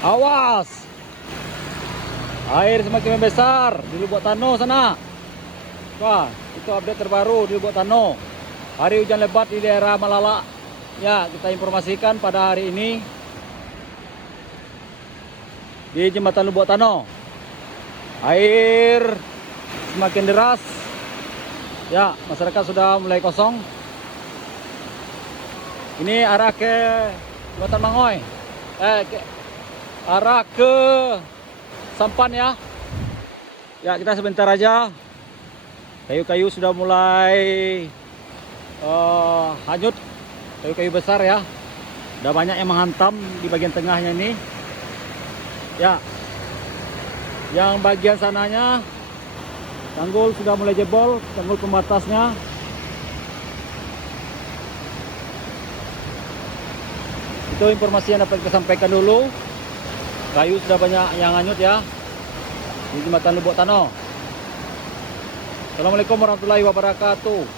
Awas, air semakin membesar di Lubuk Tano sana. Wah, itu update terbaru di Lubuk Tano. Hari hujan lebat di daerah Malala. Ya, kita informasikan pada hari ini di Jembatan Lubuk Tano. Air semakin deras. Ya, masyarakat sudah mulai kosong. Ini arah ke Jembatan Mangoy. Arah ke Sampan ya. Ya, kita sebentar aja. Kayu-kayu sudah mulai hanyut. Kayu-kayu besar ya. Udah banyak yang menghantam di bagian tengahnya ini. Ya. Yang bagian sananya tanggul sudah mulai jebol, tanggul pembatasnya. Itu informasi yang dapat kita sampaikan dulu. Kayu sudah banyak yang hanyut ya di Jembatan Lubuk Tano. Assalamualaikum warahmatullahi wabarakatuh.